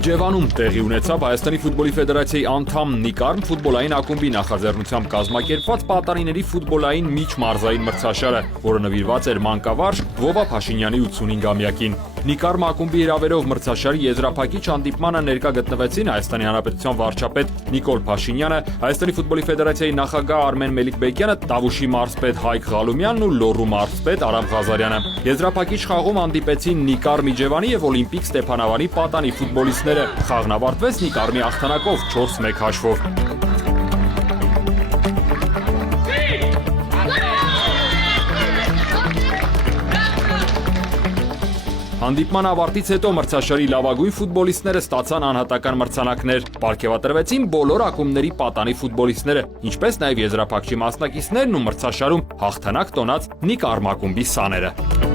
Իջևանում տեղի ունեցավ Հայաստանի ֆուտբոլի ֆեդերացիայի անդամ Նիկարմ ֆուտբոլային ակումբի նախաձեռնությամբ կազմակերպված պատանիների ֆուտբոլային միջմարզային մրցաշարը, որը նվիրված էր մանկավարժ Վովա Փաշինյանի 85-ամյակին։ Նիկարմ ակումբի հրավերով մրցաշարի եզրափակիչ հանդիպմանը ներկա գտնվեցին Հայաստանի Հանրապետության վարչապետ Նիկոլ Փաշինյանը, Հայաստանի ֆուտբոլի ֆեդերացիայի նախագահ Արմեն Մելիքբեկյանը, Տավուշի մարզպետ Հայկ Ղալումյանն ու Լոռու մարզպետ Արամ Ղազարյանը։ Եզրափակիչ խաղում հանդիպեցին Նիկարմ Իջևանի և Օլիմպիկ Ստեփանավանի պատանի ֆուտբոլիստները։ Խաղն ավարտվեց Նիկարմի հաղթանակով 4-1 հաշվով։ Հանդիպման ավարտից հետո մրցաշարի լավագույն ֆուտբոլիստները ստացան անհատական մրցանակներ, պարգևատրվեցին բոլոր ակումբների պատանի ֆուտբոլիստները, ինչպես նաև եզրափակչի մասնակիցներն ու մրցաշարում հաղթանակ տոնած Նիկարմ ակումբի սաները։